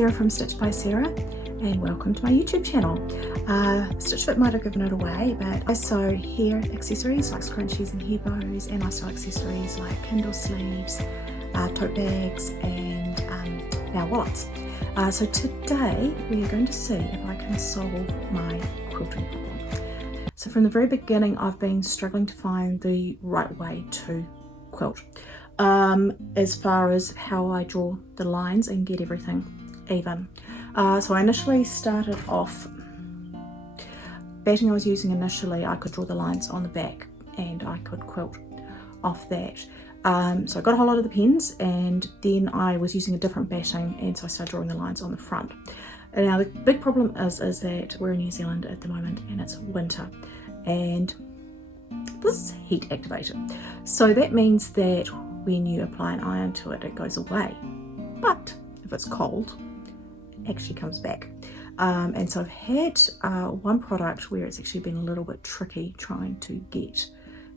Sarah from Stitch by Sarah, and welcome to my YouTube channel. Stitch Fit might have given it away, but I sew hair accessories like scrunchies and hair bows, and I sew accessories like Kindle sleeves, tote bags, and now wallets. So today we are going to see if I can solve my quilting problem. So from the very beginning I've been struggling to find the right way to quilt. As far as how I draw the lines and get everything even. So I initially started off, batting I was using initially, I could draw the lines on the back and I could quilt off that. So I got a whole lot of the pens, and then I was using a different batting, and so I started drawing the lines on the front. And now the big problem is that we're in New Zealand at the moment and it's winter, and this is heat activated. So that means that when you apply an iron to it, it goes away. But if it's cold, it actually comes back. And so I've had one product where it's actually been a little bit tricky trying to get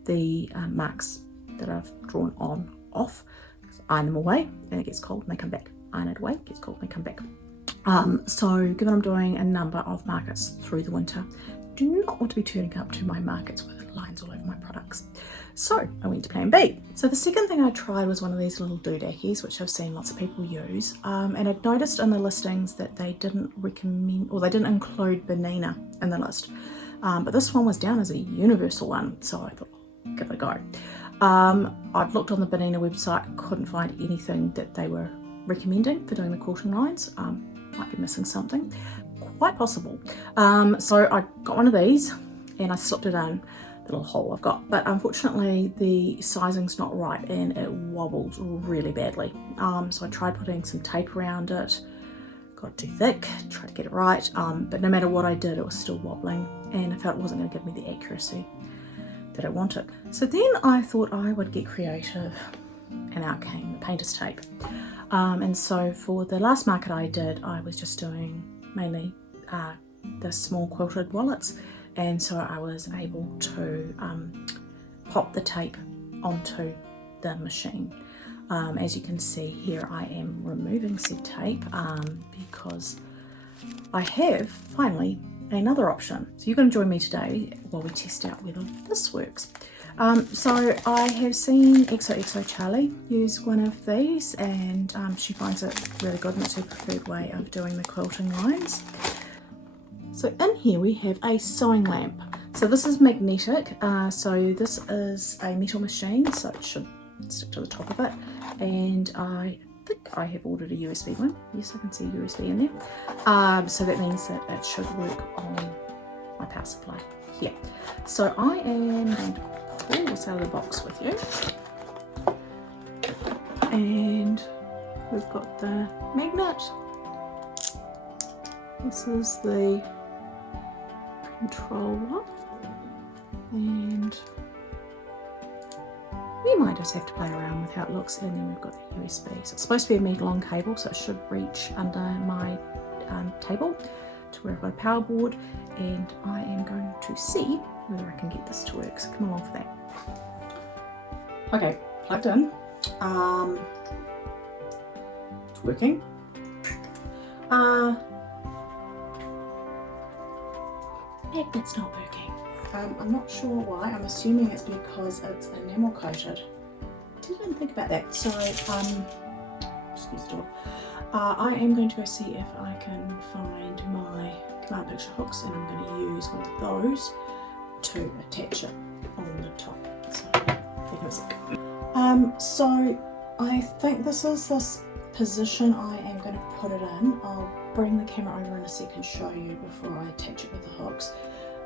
the marks that I've drawn on off. Iron them away and it gets cold and they come back. Iron it away, gets cold and they come back. So given I'm doing a number of markets through the winter, I do not want to be turning up to my markets with lines all over my products. So I went to plan B. So the second thing I tried was one of these little doodackies, which I've seen lots of people use. And I'd noticed in the listings that they didn't recommend, or they didn't include Banana in the list. But this one was down as a universal one, so I thought, give it a go. I've looked on the Banana website, couldn't find anything that they were recommending for doing the quilting lines. Might be missing something, quite possible. So I got one of these and I slipped it in the little hole I've got, but unfortunately the sizing's not right and it wobbles really badly. So I tried putting some tape around it, got it too thick, tried to get it right, but no matter what I did it was still wobbling, and I felt it wasn't going to give me the accuracy that I wanted. So then I thought I would get creative, and out came the painter's tape. And so for the last market I did, I was just doing mainly the small quilted wallets, and so I was able to pop the tape onto the machine. As you can see here, I am removing said tape because I have finally another option. So you're going to join me today while we test out whether this works. So I have seen XOXO Charlie use one of these, and she finds it really good, and it's her preferred way of doing the quilting lines. So in here we have a sewing lamp. So this is magnetic, so this is a metal machine, so it should stick to the top of it, and I think I have ordered a USB one. Yes, I can see USB in there. So that means that it should work on my power supply here. So I am going to pull this out of the box with you, and we've got the magnet. This is the controller, and we might just have to play around with how it looks, and then we've got the USB. So it's supposed to be a meter long cable, so it should reach under my table to where I've got a power board, and I am going to see whether I can get this to work, so come along for that. Okay, plugged in. It's working. Magnet's not working. I'm not sure why. I'm assuming it's because it's enamel coated. Didn't think about that. So, excuse the door. I am going to go see if I can find my command picture hooks, and I'm going to use one of those to attach it on the top. So, give me a sec. So I think this is this position I am going to put it in. I'll bring the camera over in a sec and show you before I attach it with the hooks.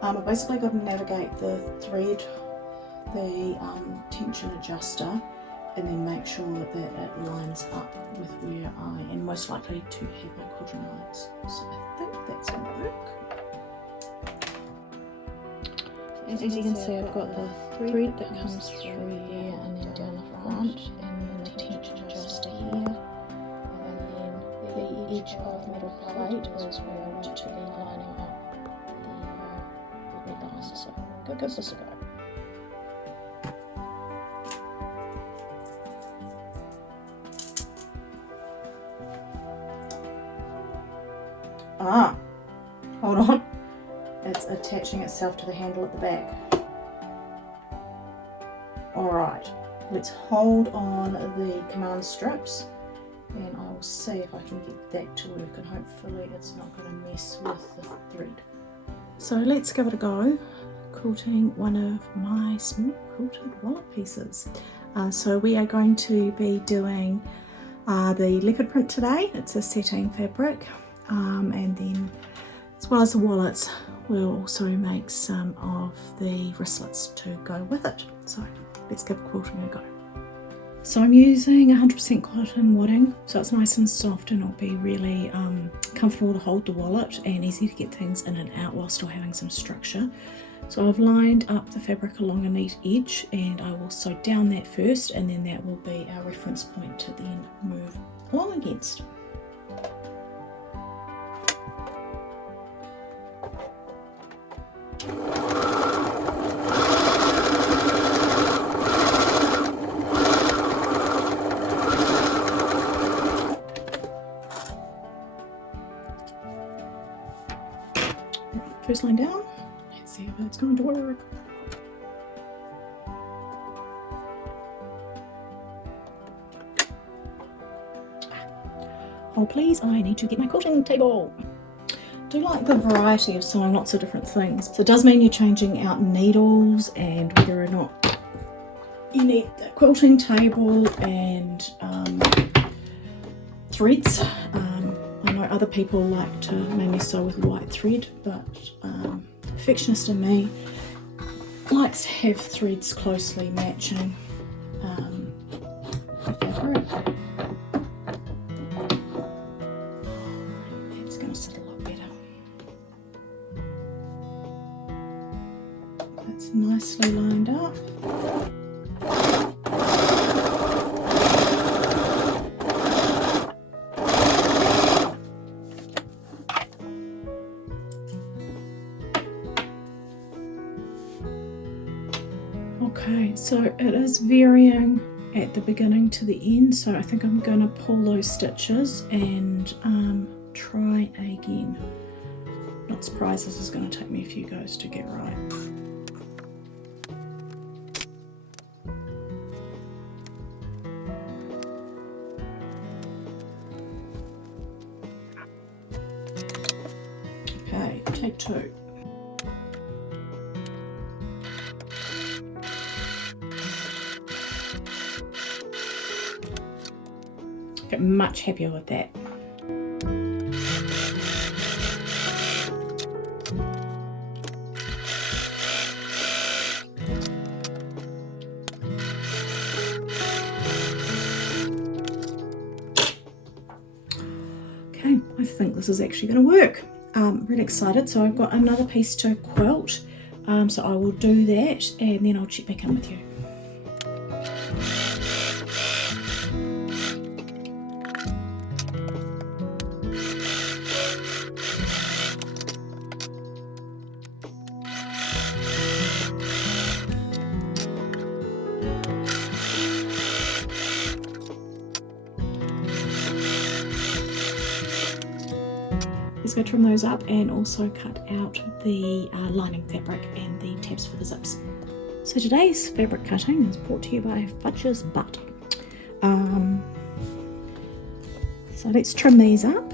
I've basically got to navigate the thread, the tension adjuster, and then make sure that it lines up with where I am most likely to have my quilting lines. So I think that's going to work. As you can see, I've got the thread that comes through here and then down the front, and then the tension adjuster here, and then the edge of the metal plate is where I want to be lining up the red lines. So give this a go. Hold on. It's attaching itself to the handle at the back. Alright, let's hold on the command strips and I will see if I can get that to work, and hopefully it's not going to mess with the thread. So let's give it a go, quilting one of my small quilted wallet pieces. So we are going to be doing the leopard print today. It's a sateen fabric, and then as well as the wallets, we'll also make some of the wristlets to go with it. So let's give quilting a go. So I'm using 100% cotton wadding, so it's nice and soft and it'll be really comfortable to hold the wallet and easy to get things in and out while still having some structure. So I've lined up the fabric along a neat edge and I will sew down that first, and then that will be our reference point to then move along against. First line down, let's see if it's going to work. Oh please, I need to get my quilting table. I do like the variety of sewing lots of different things. So it does mean you're changing out needles and whether or not you need the quilting table and threads. I know other people like to mainly sew with white thread, but perfectionist in me likes to have threads closely matching the fabric. It's going to sit a lot better. It's nicely lined up. Okay, so it is varying at the beginning to the end, so I think I'm going to pull those stitches and try again. Not surprised this is going to take me a few goes to get right. Okay, take two. Get much happier with that. Okay, I think this is actually going to work. I'm really excited. So I've got another piece to quilt, so I will do that and then I'll check back in with you. Let's go trim those up and also cut out the lining fabric and the tabs for the zips. So today's fabric cutting is brought to you by Fudge's Butt. So let's trim these up.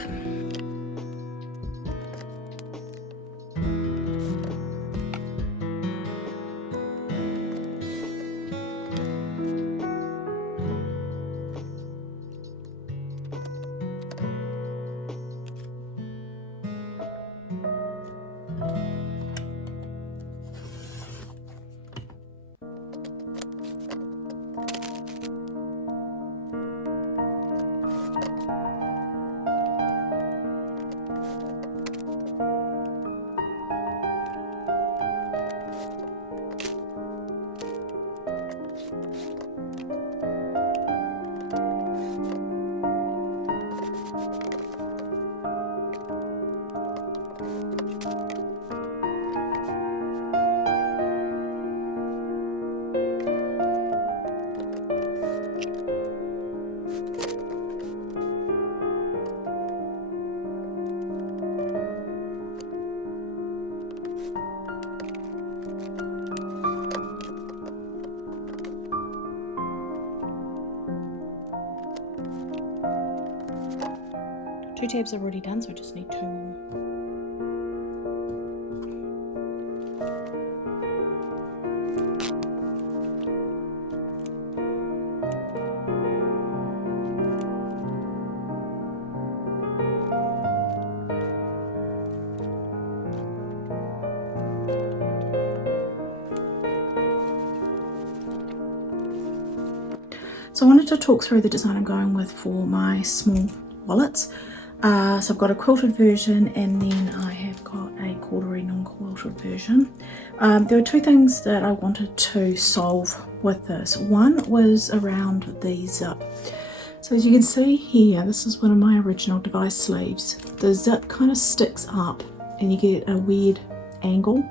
2 tabs are already done, so I just need 2 more. So I wanted to talk through the design I'm going with for my small wallets. So I've got a quilted version, and then I have got a corduroy non-quilted version. There were 2 things that I wanted to solve with this. One was around the zip. So as you can see here, this is one of my original device sleeves. The zip kind of sticks up and you get a weird angle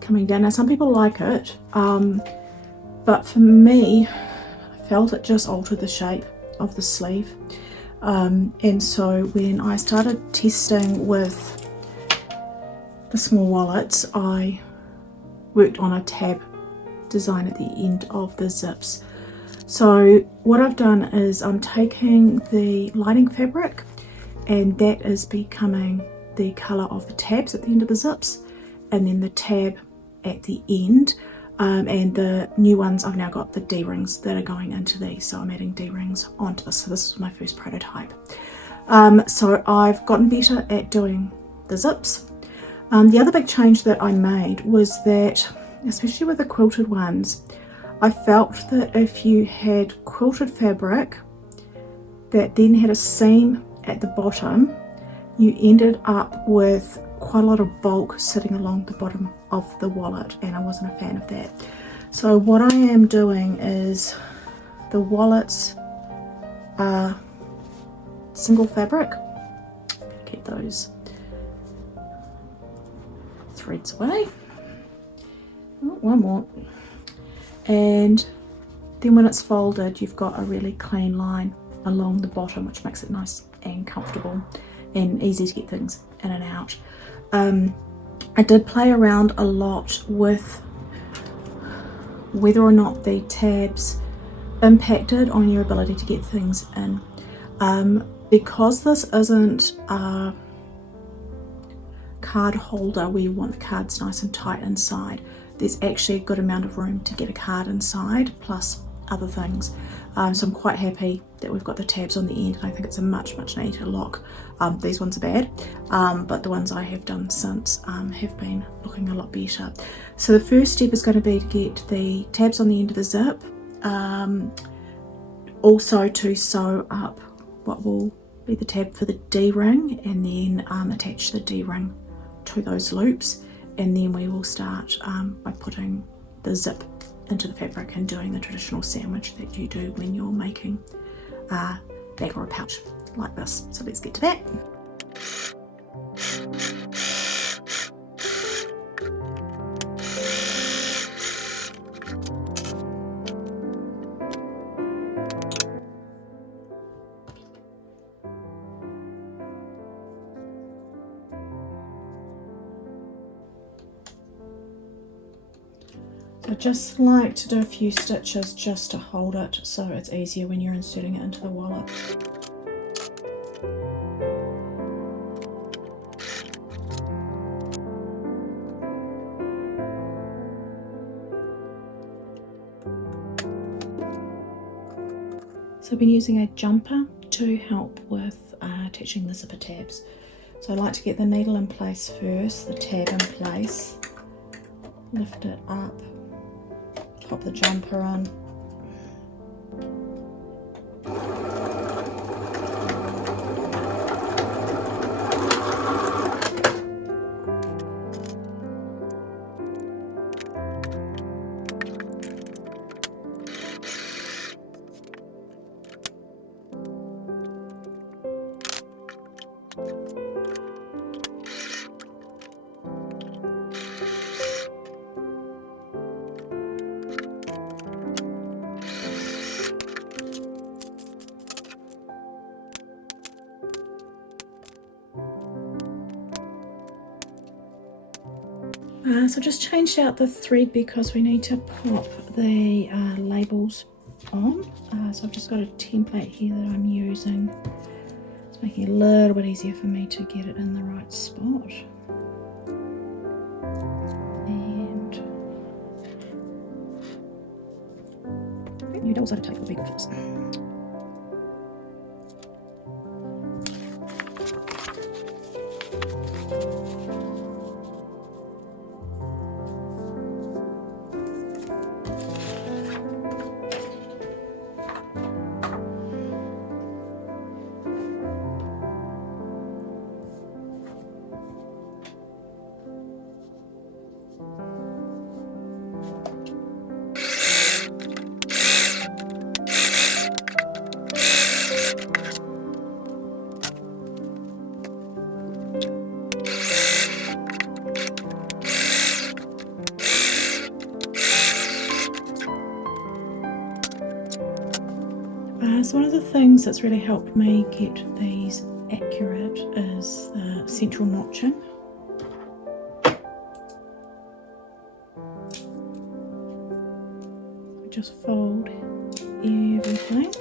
coming down. Now some people like it, but for me, felt it just altered the shape of the sleeve, and so when I started testing with the small wallets, I worked on a tab design at the end of the zips. So what I've done is I'm taking the lining fabric, and that is becoming the colour of the tabs at the end of the zips, and then the tab at the end. And the new ones, I've now got the D-rings that are going into these, so I'm adding D-rings onto this. So this is my first prototype. So I've gotten better at doing the zips. The other big change that I made was that, especially with the quilted ones, I felt that if you had quilted fabric that then had a seam at the bottom, you ended up with quite a lot of bulk sitting along the bottom of the wallet, and I wasn't a fan of that. So what I am doing is, the wallets are single fabric. Keep those threads away. Oh, one more. And then when it's folded, you've got a really clean line along the bottom, which makes it nice and comfortable and easy to get things in and out. I did play around a lot with whether or not the tabs impacted on your ability to get things in. Because this isn't a card holder where you want the cards nice and tight inside, there's actually a good amount of room to get a card inside, plus other things. So I'm quite happy that we've got the tabs on the end, and I think it's a much neater look. These ones are bad, but the ones I have done since have been looking a lot better. So the first step is going to be to get the tabs on the end of the zip, also to sew up what will be the tab for the D-ring, and then attach the D-ring to those loops, and then we will start by putting the zip into the fabric and doing the traditional sandwich that you do when you're making a bag or a pouch like this. So let's get to that. I just like to do a few stitches just to hold it, so it's easier when you're inserting it into the wallet. So I've been using a jumper to help with attaching the zipper tabs. So I like to get the needle in place first, the tab in place, lift it up, pop the jumper on. So just changed out the thread because we need to pop the labels on. So I've just got a template here that I'm using. It's It's making it a little bit easier for me to get it in the right spot. And new double-sided tape will be good for this. So one of the things that's really helped me get these accurate is the central notching. Just fold everything.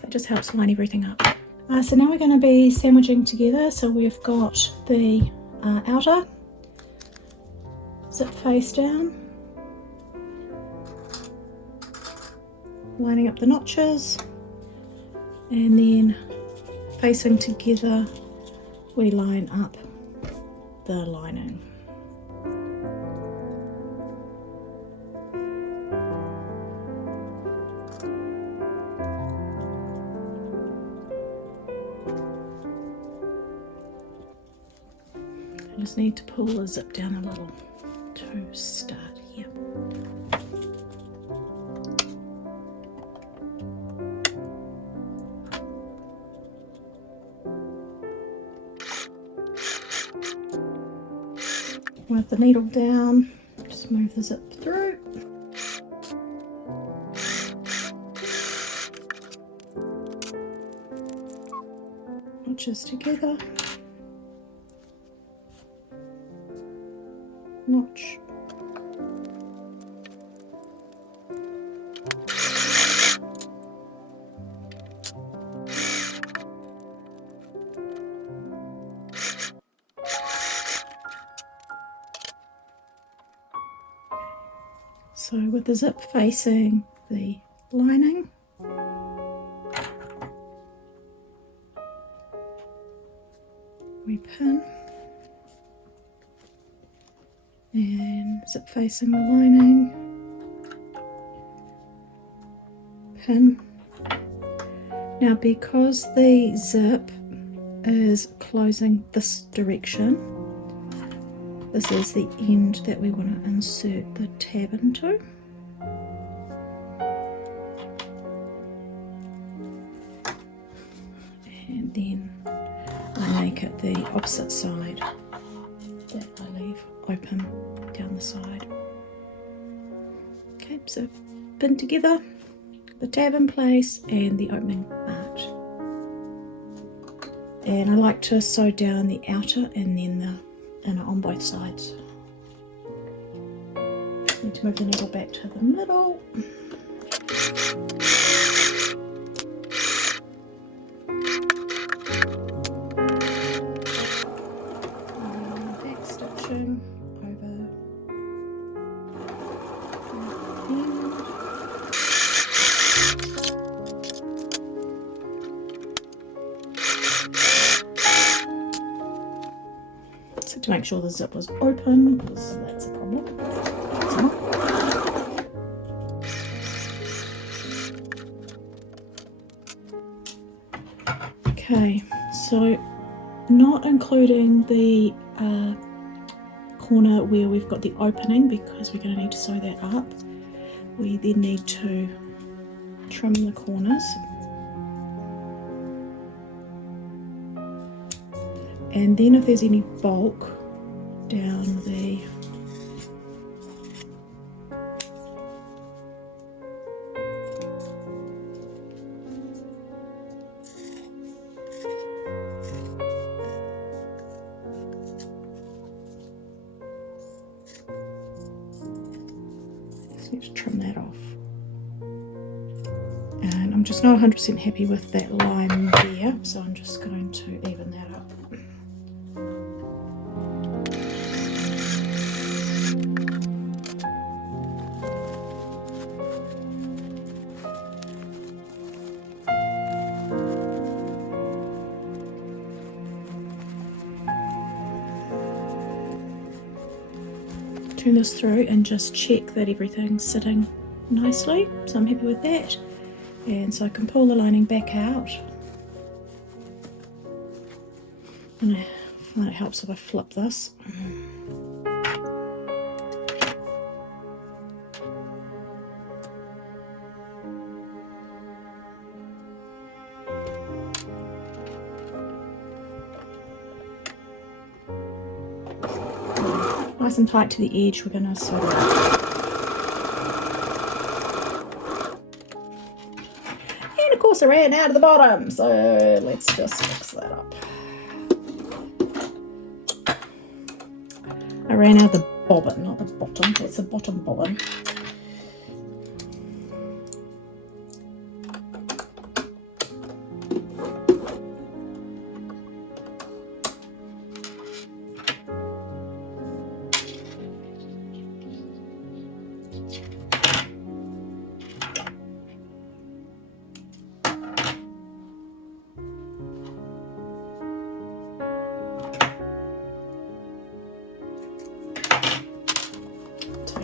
That just helps line everything up. So now we're going to be sandwiching together. So we've got the outer zip face down, lining up the notches, and then facing together we line up the lining. I just need to pull the zip down a little to start here. With the needle down, just move the zip through. Notches together. Notch. So with the zip facing the lining, we pin, and zip facing the lining, pin. Now because the zip is closing this direction, this is the end that we want to insert the tab into. And then I make it the opposite side that I leave open down the side. Okay, so pin together, the tab in place and the opening arch. And I like to sew down the outer and then the inner on both sides. Need to move the needle back to the middle. And back stitching over the end. So to make sure the zip was open, because that's a problem. It's not. Okay, so not including the corner where we've got the opening because we're going to need to sew that up. We then need to trim the corners. And then if there's any bulk down the Just need to trim that off. And I'm just not 100% happy with that line there, so I'm just going to even that up. Turn this through and just check that everything's sitting nicely, so I'm happy with that. And so I can pull the lining back out, and I find it helps if I flip this. Nice and tight to the edge, we're going to sew it up. And of course I ran out of the bottom, so let's just fix that up. I ran out of the bobbin, not the bottom, that's the bottom bobbin.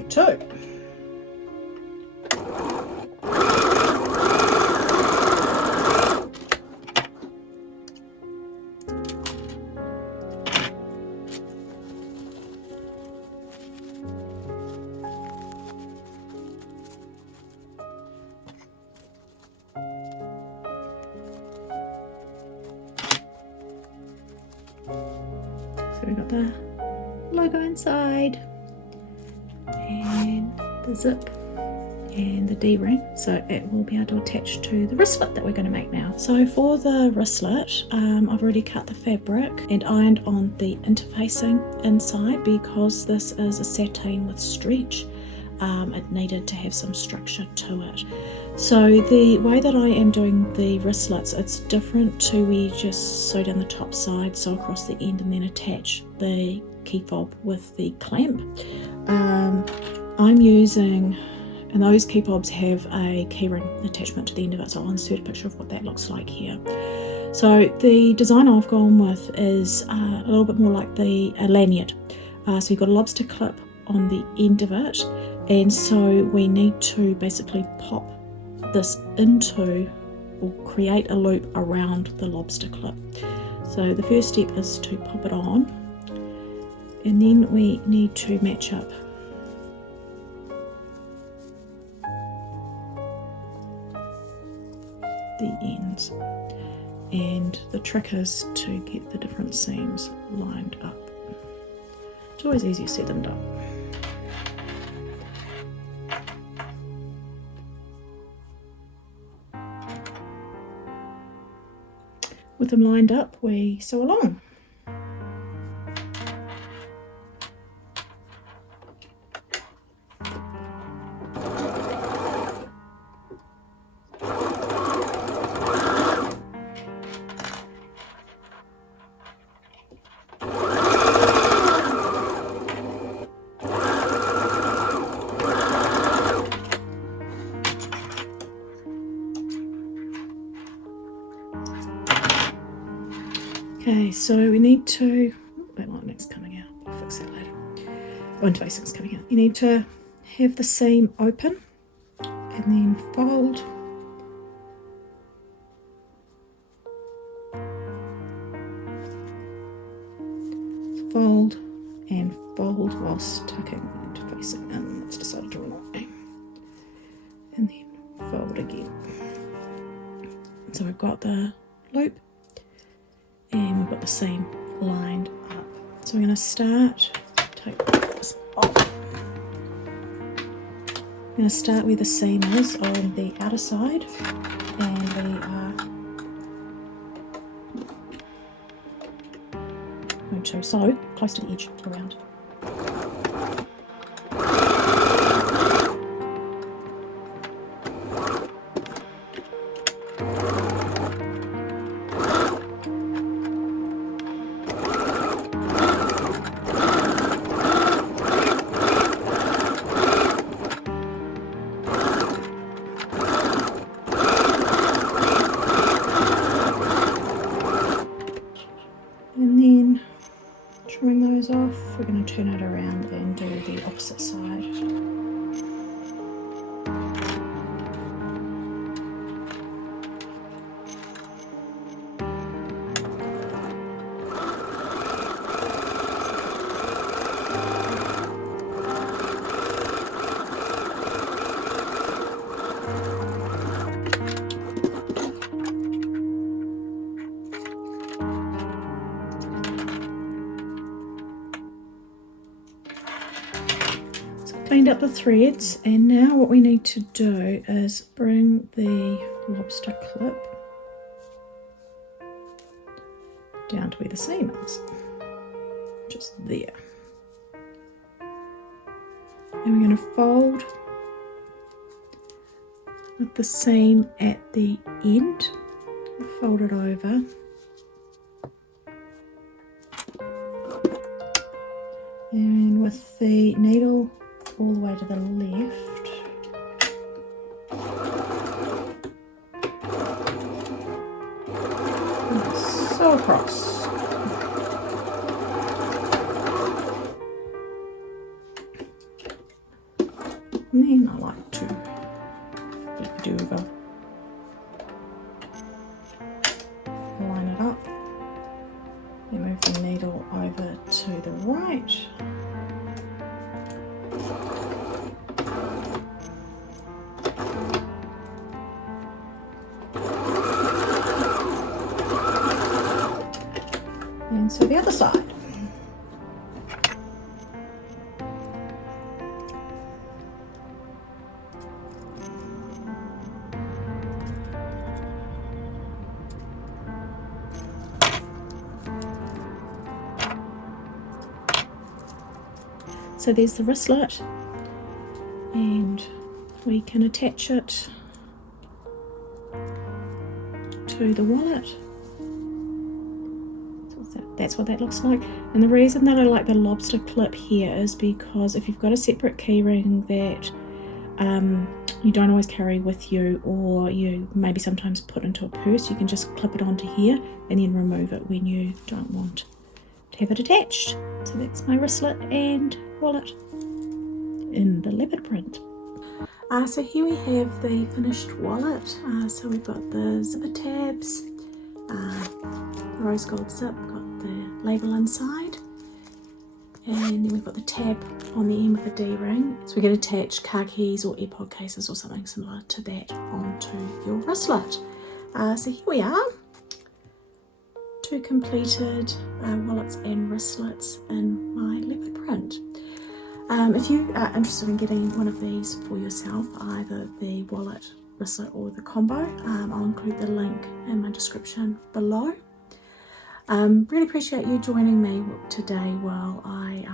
Two. So we've got the logo inside, and the zip and the D-ring, so it will be able to attach to the wristlet that we're going to make now. So for the wristlet, I've already cut the fabric and ironed on the interfacing inside because this is a sateen with stretch. It needed to have some structure to it. So the way that I am doing the wristlets, it's different to where you just sew down the top side, sew across the end and then attach the key fob with the clamp. I'm using, and those key fobs have a keyring attachment to the end of it, so I'll insert a picture of what that looks like here. So the design I've gone with is a little bit more like the lanyard. So you've got a lobster clip on the end of it, and so we need to basically pop this into, or create a loop around the lobster clip. So the first step is to pop it on, and then we need to match up the ends, and the trick is to get the different seams lined up. It's always easier said than done. With them lined up, we sew along. Okay, so we need to, that lining's coming out, I'll fix that later. Oh, interfacing's coming out. You need to have the seam open and then fold. So fold and fold whilst tucking the interfacing in. Let's decide to run away. And then fold again. So we've got the loop, and we've got the seam lined up. So we're going to start, take this off. I'm going to start where the seam is on the outer side, and we are going to sew close to the edge around. those off, we're going to turn it around and do the opposite side. Cleaned up the threads, and now what we need to do is bring the lobster clip down to where the seam is, just there. And we're going to fold with the seam at the end, fold it over. And with the needle all the way to the left, and sew across. And then I like to do over, line it up, and move the needle over to the right. And so the other side. So there's the wristlet, and we can attach it to the wallet. That's what that looks like. And the reason that I like the lobster clip here is because if you've got a separate keyring that you don't always carry with you, or you maybe sometimes put into a purse, you can just clip it onto here and then remove it when you don't want to have it attached. So that's my wristlet and wallet in the leopard print. So here we have the finished wallet. So we've got the zipper tabs, rose gold zip, got the label inside, and then we've got the tab on the end with a D-ring. So we can attach car keys or AirPod cases or something similar to that onto your wristlet. So here we are, two completed wallets and wristlets in my leopard print. If you are interested in getting one of these for yourself, either the wallet, wristlet or the combo, I'll include the link in my description below. Really appreciate you joining me today while I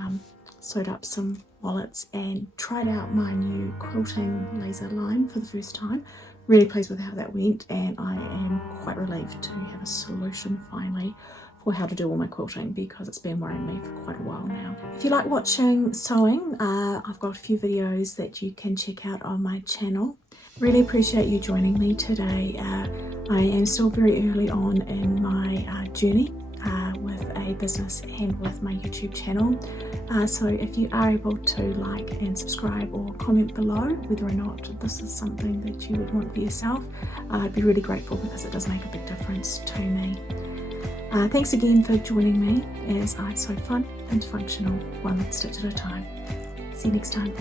sewed up some wallets and tried out my new quilting laser line for the first time. Really pleased with how that went, and I am quite relieved to have a solution finally for how to do all my quilting, because it's been worrying me for quite a while now. If you like watching sewing, I've got a few videos that you can check out on my channel. Really appreciate you joining me today. I am still very early on in my journey with a business and with my YouTube channel. So if you are able to like and subscribe or comment below whether or not this is something that you would want for yourself, I'd be really grateful, because it does make a big difference to me. Thanks again for joining me as I sew fun and functional, one stitch at a time. See you next time.